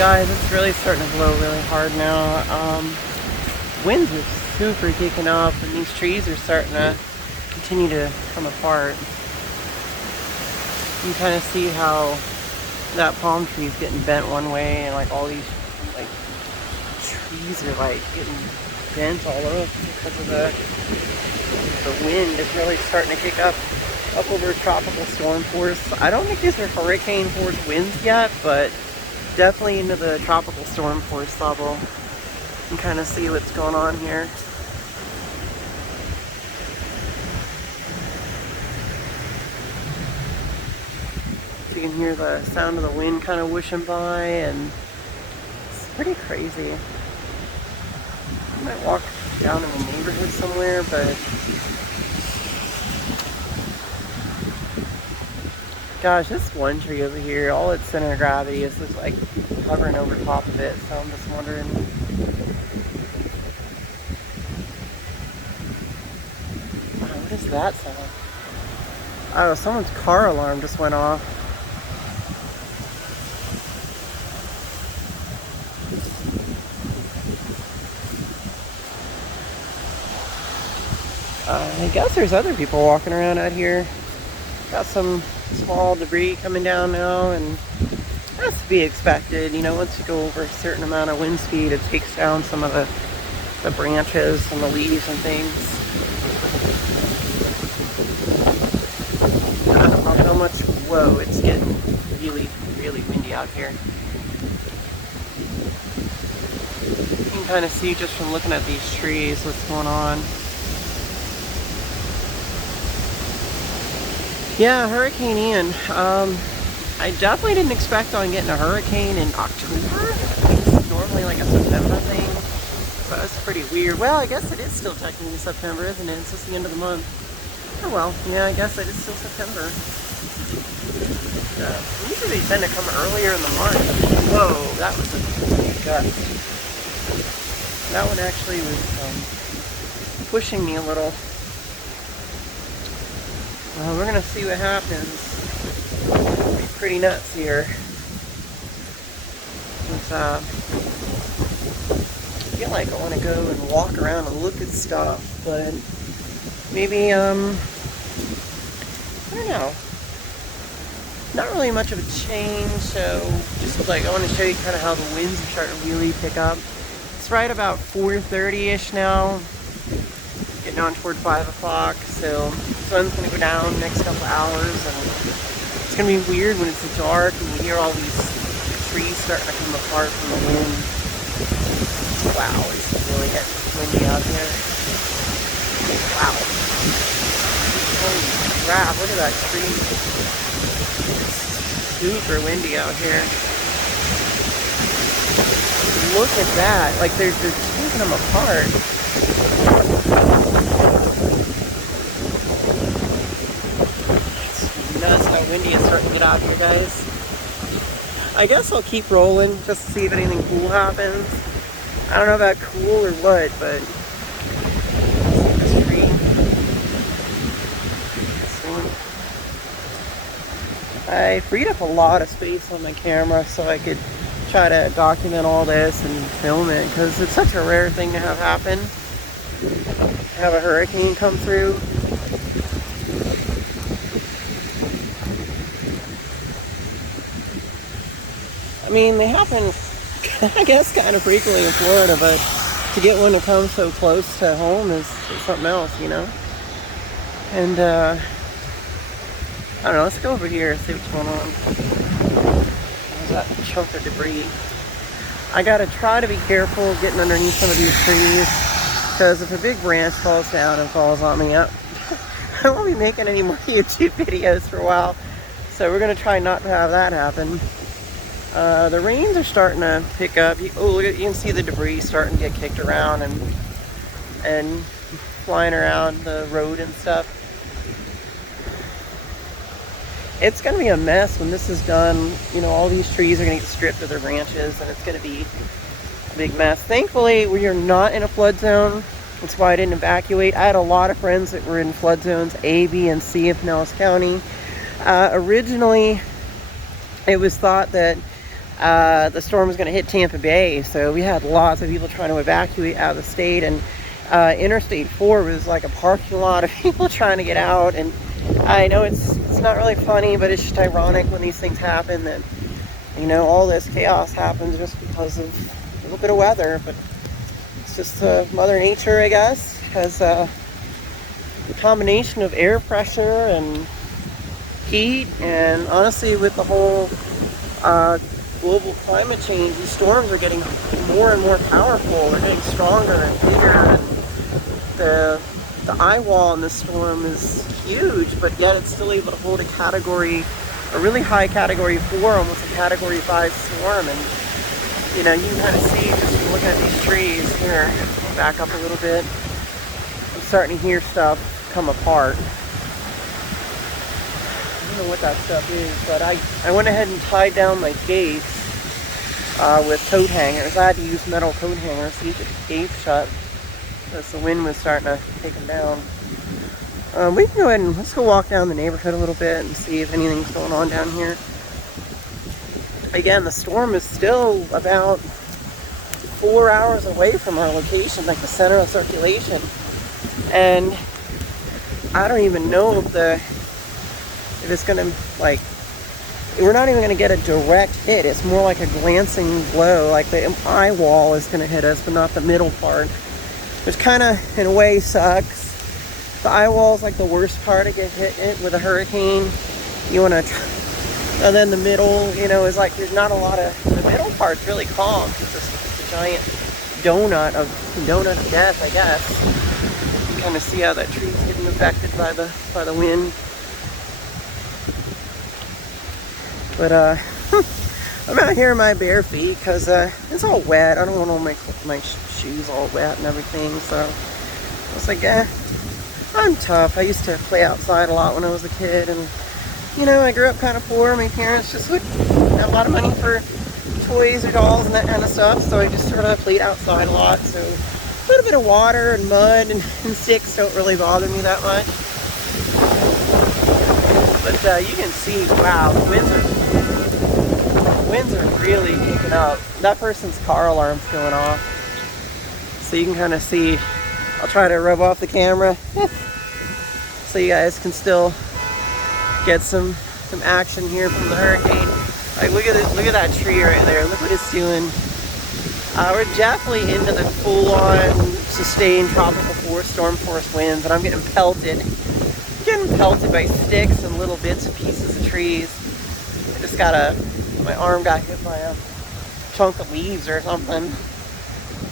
Guys, it's really starting to blow really hard now. Winds are super kicking up, and these trees are starting to continue to come apart. You can kind of see how that palm tree is getting bent one way, and like all these like trees are like getting bent all over because of the wind is really starting to kick up over tropical storm force. I don't think these are hurricane force winds yet, but definitely into the tropical storm force level. You can kind of see what's going on here. So you can hear the sound of the wind kind of whooshing by, and it's pretty crazy. I might walk down in the neighborhood somewhere, but gosh, this one tree over here, all its center of gravity is just like hovering over top of it, so I'm just wondering. Wow, what is that sound? Oh, someone's car alarm just went off. I guess there's other people walking around out here. Got some small debris coming down now, and that's to be expected. You know, once you go over a certain amount of wind speed, it takes down some of the branches and the leaves and things. I don't know how much, whoa, it's getting really, really windy out here. You can kind of see just from looking at these trees what's going on. Yeah, Hurricane Ian. I definitely didn't expect on getting a hurricane in October. It's normally like a September thing. So that's pretty weird. Well, I guess it is still technically September, isn't it? It's just the end of the month. Oh well, yeah, I guess it is still September. Usually they tend to come earlier in the month. Whoa, that was a gust. That one actually was pushing me a little. We're gonna see what happens. It'll be pretty nuts here. I feel like I want to go and walk around and look at stuff, but maybe I don't know. Not really much of a change. So just like I want to show you kind of how the winds are starting to really pick up. It's right about 4:30ish now. Getting on toward 5 o'clock, so the sun's going to go down the next couple hours, and it's going to be weird when it's dark and you hear all these trees starting to come apart from the wind. Wow, it's really getting windy out here. Wow. Holy crap, look at that tree. It's super windy out here. Look at that, like they're taking them apart. Nuts how windy it's starting to get out here, guys. I guess I'll keep rolling just to see if anything cool happens. I don't know about cool or what, but this tree. I freed up a lot of space on my camera so I could try to document all this and film it, because it's such a rare thing to have happen. Have a hurricane come through. I mean, they happen, I guess, kind of frequently in Florida, but to get one to come so close to home is something else, you know? And, I don't know, let's go over here and see what's going on. There's that chunk of debris. I gotta try to be careful getting underneath some of these trees, because if a big branch falls down and falls on me, I won't be making any more YouTube videos for a while. So we're gonna try not to have that happen. The rains are starting to pick up. You can see the debris starting to get kicked around and flying around the road and stuff. It's going to be a mess when this is done. You know, all these trees are going to get stripped of their branches, and it's going to be a big mess. Thankfully, we are not in a flood zone. That's why I didn't evacuate. I had a lot of friends that were in flood zones A, B, and C of Pinellas County. Originally, it was thought that the storm was going to hit Tampa Bay, so we had lots of people trying to evacuate out of the state, and Interstate 4 was like a parking lot of people trying to get out. And I know it's not really funny, but it's just ironic when these things happen that, you know, all this chaos happens just because of a little bit of weather. But it's just Mother Nature, I guess, has a combination of air pressure and heat, and honestly with the whole global climate change, these storms are getting more and more powerful. They're getting stronger and bigger, and the eye wall in this storm is huge, but yet it's still able to hold a really high category 4, almost a category 5 storm. And you know, you can kind of see just from looking at these trees here. Back up a little bit. I'm starting to hear stuff come apart. I don't know what that stuff is, but I went ahead and tied down my gates with coat hangers. I had to use metal coat hangers to keep the gates shut because the wind was starting to take them down. We can go ahead and let's go walk down the neighborhood a little bit and see if anything's going on down here. Again, the storm is still about 4 hours away from our location, like the center of circulation. And I don't even know if it's gonna, like, we're not even gonna get a direct hit. It's more like a glancing blow, like the eye wall is gonna hit us, but not the middle part, which kind of in a way sucks. The eye wall is like the worst part to get hit with a hurricane. You want to, and then the middle, you know, is like there's not a lot of, the middle part's really calm. It's just a giant donut of death, I guess. You can kind of see how that tree's getting affected by the wind. But I'm out here in my bare feet because it's all wet. I don't want all my shoes all wet and everything. So I was like, I'm tough. I used to play outside a lot when I was a kid, and you know, I grew up kind of poor. My parents just would have a lot of money for toys or dolls and that kind of stuff, so I just sort of played outside a lot. So a little bit of water and mud and sticks don't really bother me that much. But you can see, wow, the winds are really kicking up. That person's car alarm's going off, so you can kind of see. I'll try to rub off the camera so you guys can still get some action here from the hurricane. Like, look at that tree right there. Look what it's doing. We're definitely into the full-on sustained tropical storm force winds, and I'm getting pelted. By sticks and little bits and pieces of trees. I just my arm got hit by a chunk of leaves or something.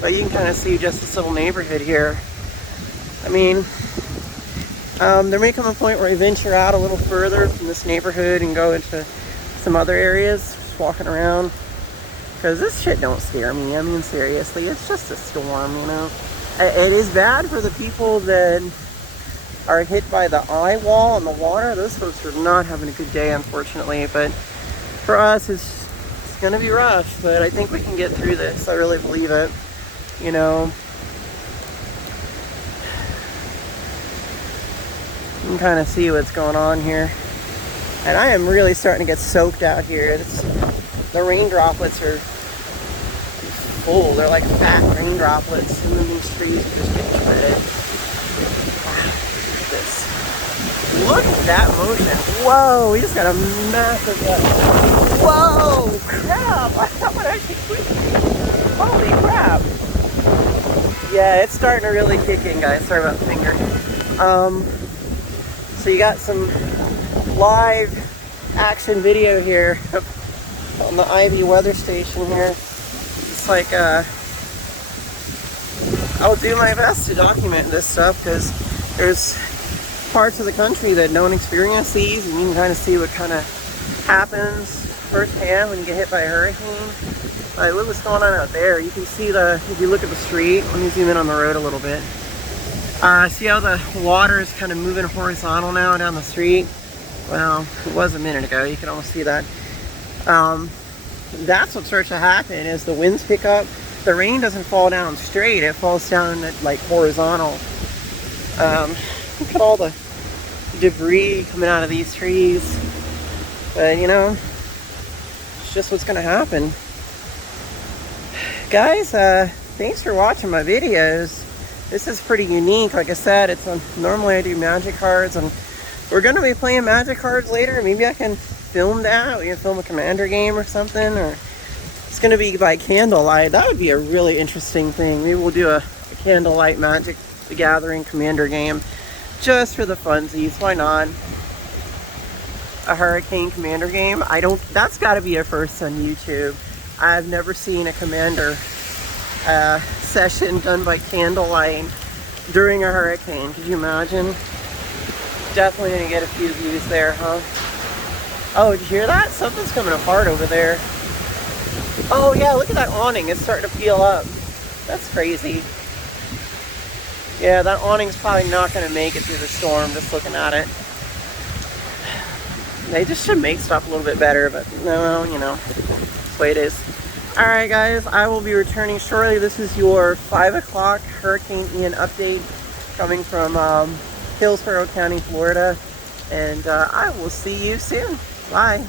But you can kind of see just this little neighborhood here. I mean, there may come a point where I venture out a little further from this neighborhood and go into some other areas, just walking around. Because this shit don't scare me. I mean, seriously, it's just a storm, you know. It is bad for the people that are hit by the eye wall and the water. Those folks are not having a good day, unfortunately. But for us, it's going to be rough. But I think we can get through this. I really believe it. You know, you can kind of see what's going on here. And I am really starting to get soaked out here. The rain droplets are full. They're like fat rain droplets. And then these trees are just getting shredded. Look at that motion. Whoa, we just got a massive whoa, crap. I thought it actually quit. Holy crap. Yeah, it's starting to really kick in, guys. Sorry about the finger. So you got some live action video here on the Ivy weather station here. It's like, I'll do my best to document this stuff because there's parts of the country that don't experience these, and you can kind of see what kind of happens firsthand when you get hit by a hurricane. Like, look what's going on out there. You can see if you look at the street, let me zoom in on the road a little bit. See how the water is kind of moving horizontal now down the street? Well, it was a minute ago. You can almost see that. That's what starts to happen as the winds pick up. The rain doesn't fall down straight. It falls down like horizontal. Look at all the debris coming out of these trees. But, you know, it's just what's going to happen. Guys, thanks for watching my videos. This is pretty unique. Like I said, normally I do magic cards, and we're going to be playing magic cards later. Maybe I can film that. We can film a commander game or something, or it's going to be by candlelight. That would be a really interesting thing. Maybe we'll do a candlelight Magic the Gathering commander game just for the funsies. Why not? A hurricane commander game. That's got to be a first on YouTube. I've never seen a commander session done by candlelight during a hurricane. Could you imagine? Definitely gonna get a few views there, huh? Oh, did you hear that? Something's coming apart over there. Oh yeah, look at that awning. It's starting to peel up. That's crazy. Yeah, that awning's probably not gonna make it through the storm, just looking at it. They just should make stuff a little bit better, but no, you know, that's the way it is. Alright guys, I will be returning shortly. This is your 5 o'clock Hurricane Ian update coming from Hillsborough County, Florida. And I will see you soon. Bye.